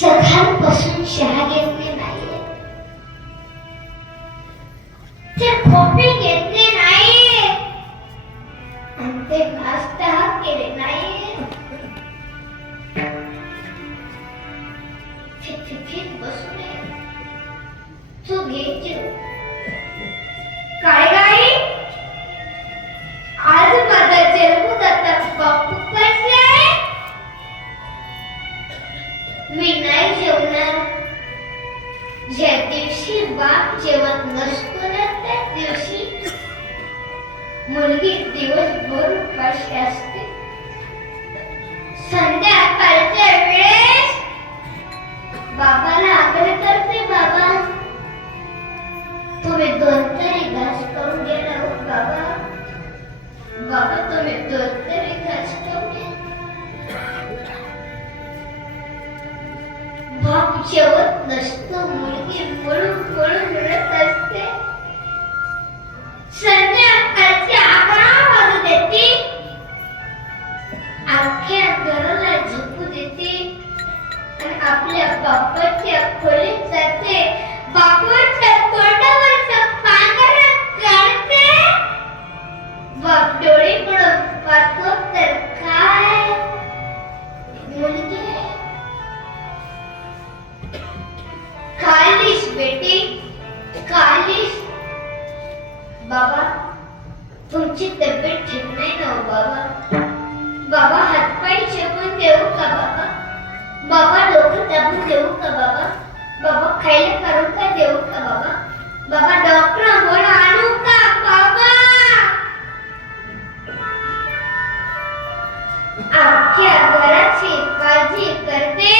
70% chez Hagen बेटी का बाबा तुमची तब्येत ठीक नाही ना हो, बाबा? बाबा हातपाय चेपून देऊ का बाबा? बाबा डोकं दाबून देऊ का बाबा? बाबा खायला करू का देऊ का बाबा? बाबा डॉक्टर आंघोळ आणू का बाबा? घराची काळजी करते.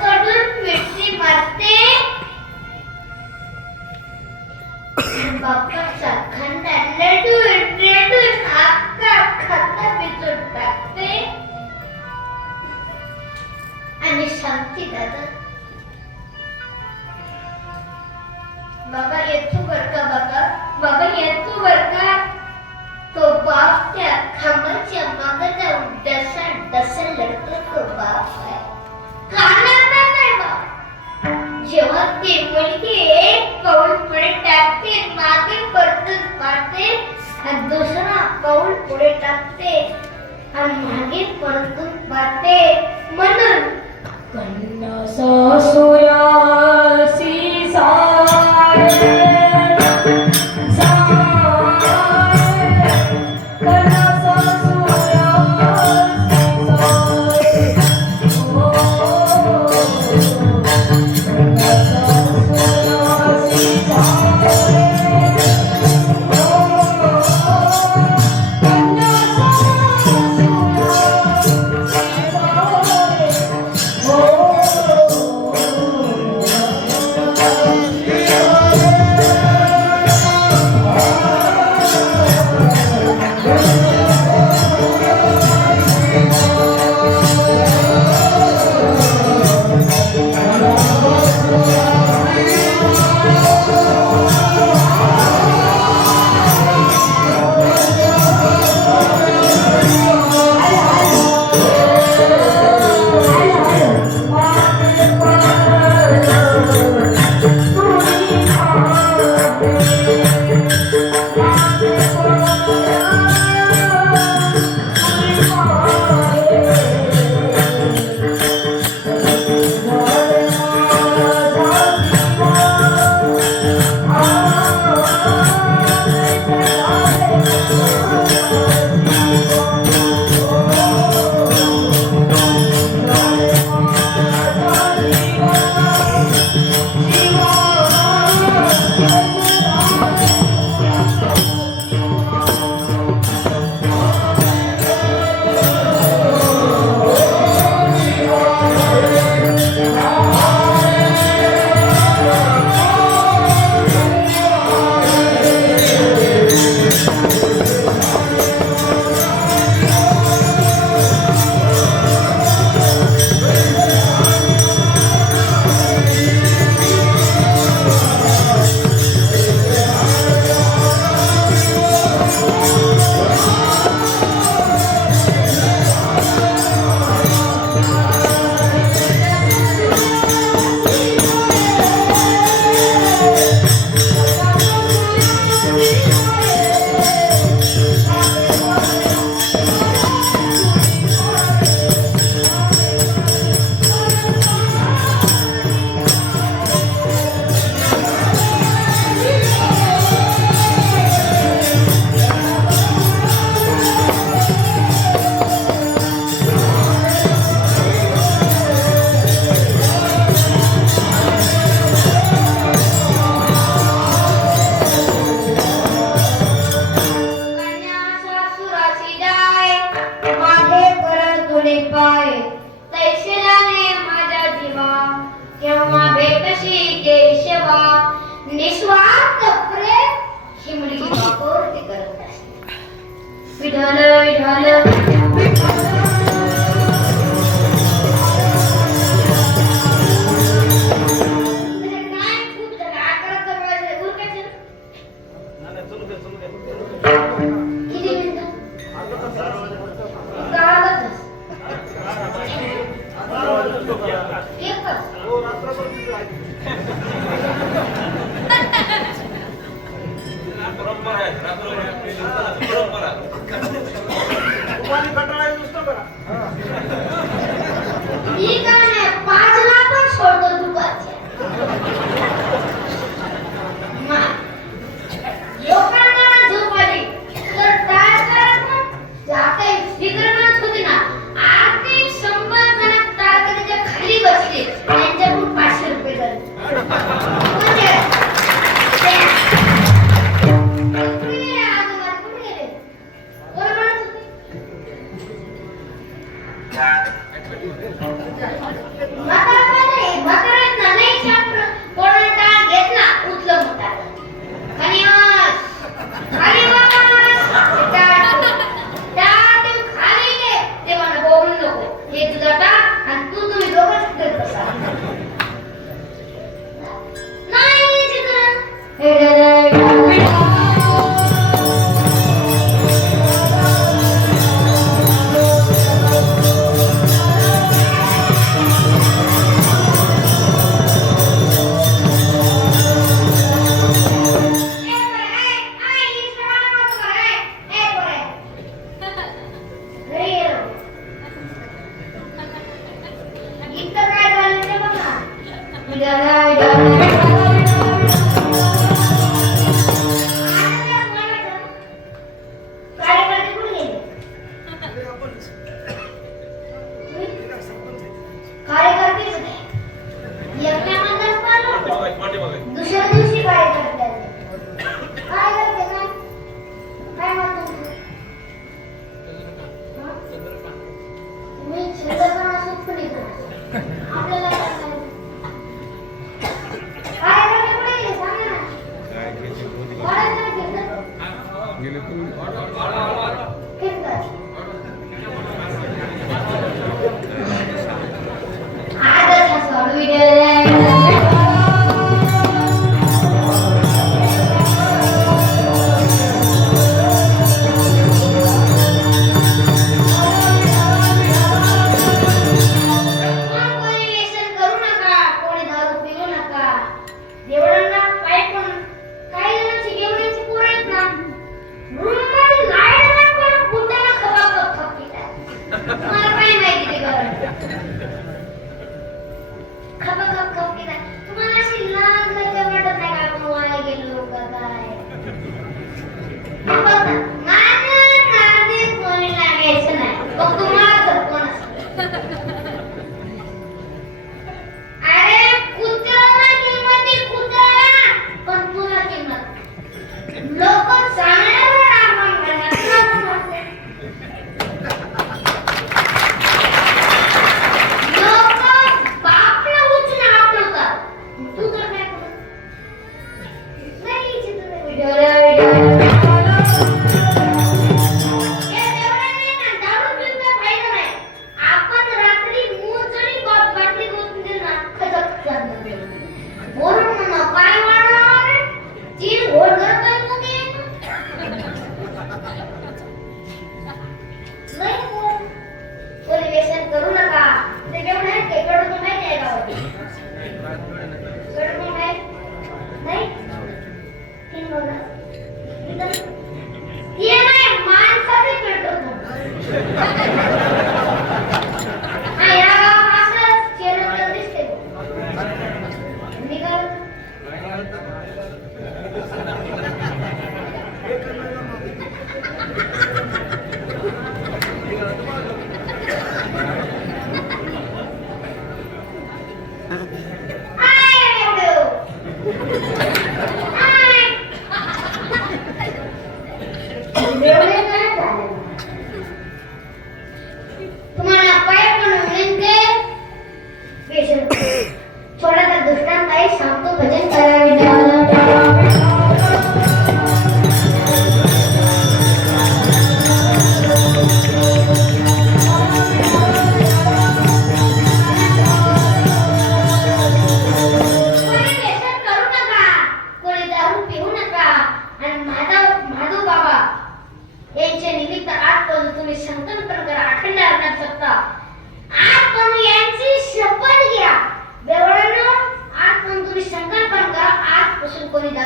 आणि शांती दादा. बाबा येतो बर का बाबा? बाबा येतो बर का? तो बाप त्या खांबाच्या मागं जाऊन दसा मुलगी मुलगी एक पाऊल पुढे टाकते मागे परतून पाहते. आणि दुसरा पाऊल पुढे टाकते. आणि मागे परतून पाहते. म्हणून कन्या सासुऱ्या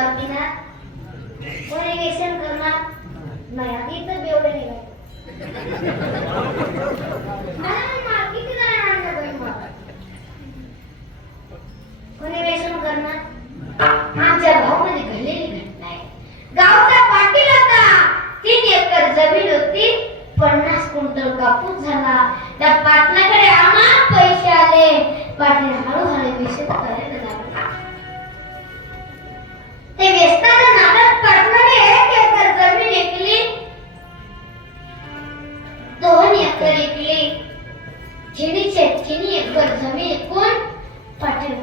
जाऊ गावामध्ये घडलेली घटना आहे. तीन एकर जमीन होती. पन्नास क्विंटल कापूस झाला. त्या पाटलाकडे आम्हाला पैसे आले. पाटण्या हळूहळू विषय करेल ते व्यस्ताना नाटक पाठवणे ते कर्ज मी दोन एकर विकली झिणी शेतकिनी एकर जमीन एकूण. पाटील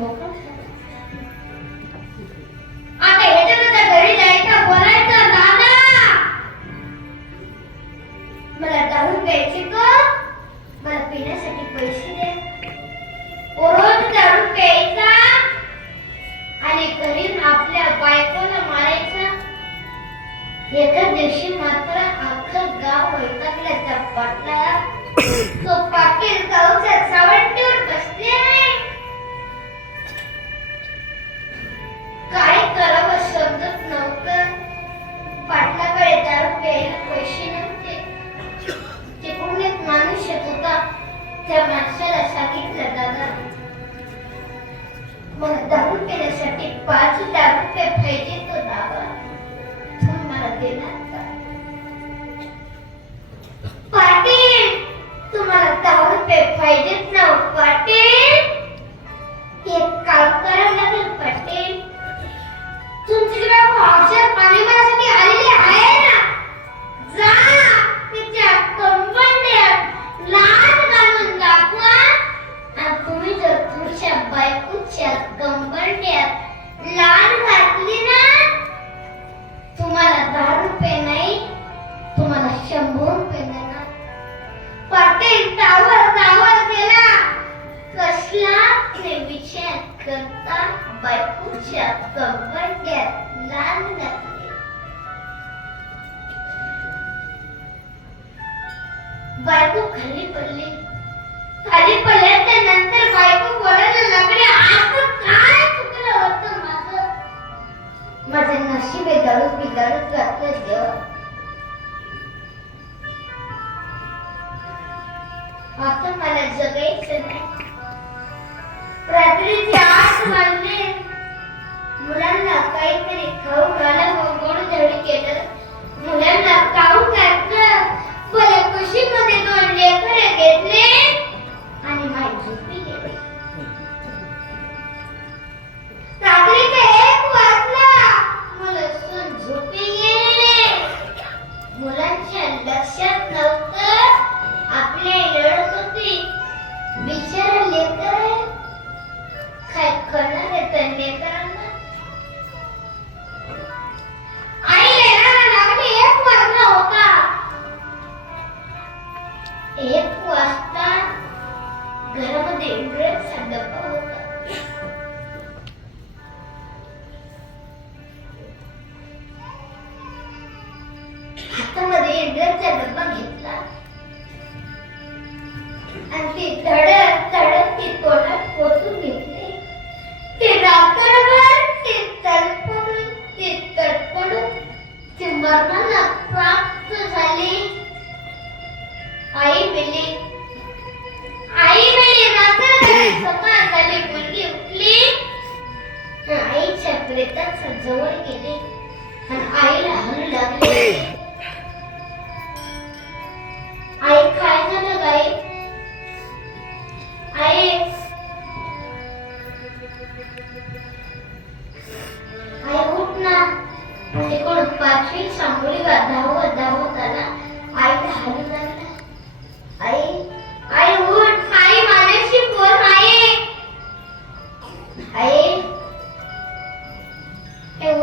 उंच कवड्या लाल नसते बायको खाली पडली खाली पडल्याच्या नंतर बायको बोलायला लागले आता काय चुकलं होतं माझं माझं नशीब बिघाडून बिघाडून घातलं देवा आता मला जगायचं नाही. रात्रीचे आठ वाजले. मुलांना काहीतरी खाऊ घाला गोड धडे केलं मुलांना खाऊ घातलं फलकुशीमध्ये दोन लेकर घेतले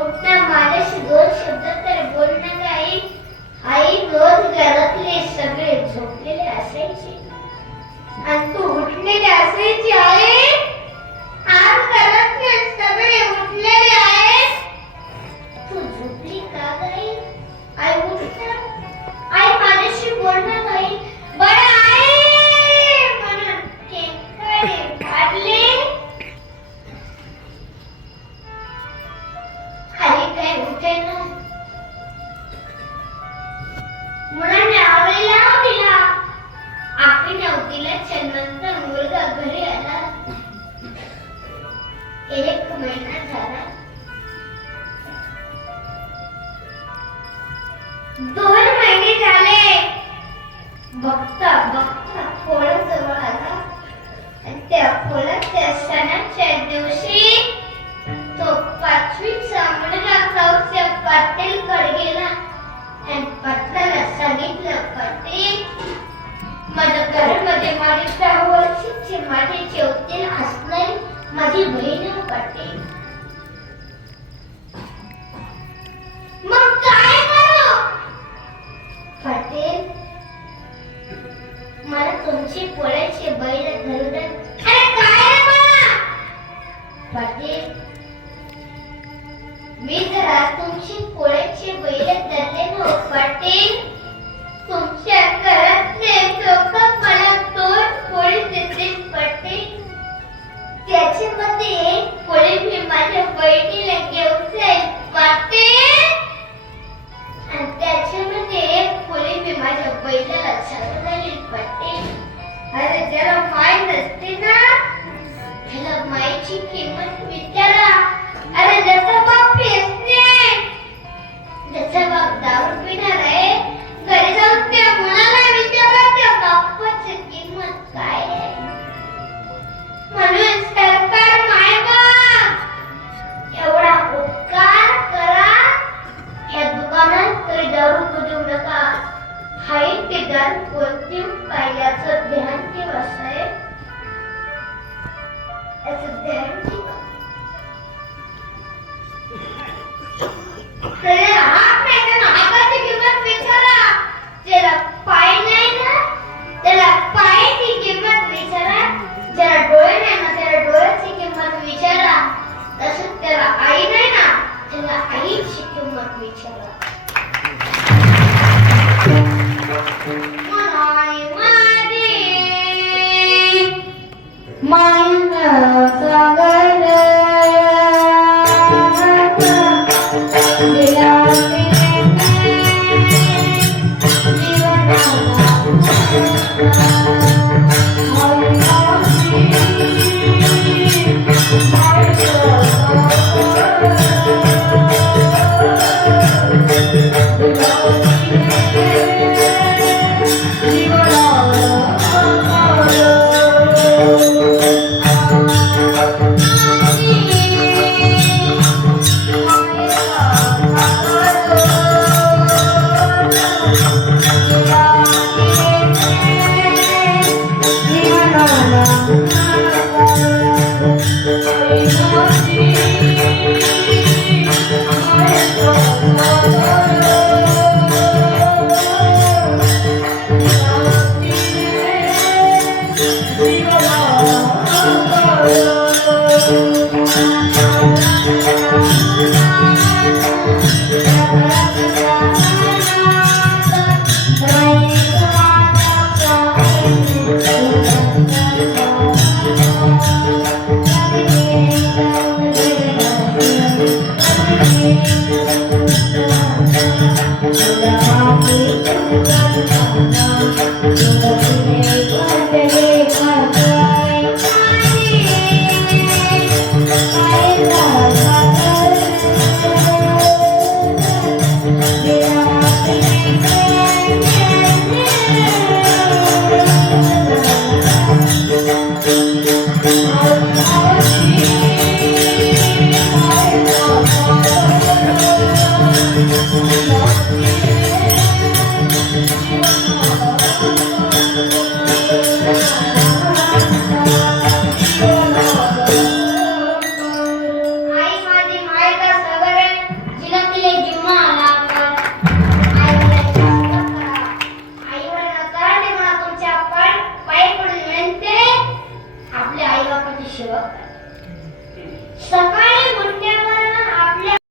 उठ ना माझ्याशी दोन शब्द तर बोल ना ग आई आई रोज घरातले सगळे झोपलेले असायचे. आणि तू उठलेले असायची आई. मी जरा तुमची पोळ्याचे बैल धरले न पाटील. तुमच्या घरातले लोक मला तोड पोळी देते पाटील. त्याचे मध्ये पोळी मी माझ्या बहिणीला घेऊन जाईल पाटील. आणि त्याच्यामध्ये पोळी मी माझ्या बैलाला छान झाली पाटील. अरे जरा माय नसते ना त्याला माईची किंमत विचारा. अरे जसं बाप जसं बाप दारू पिणार आहे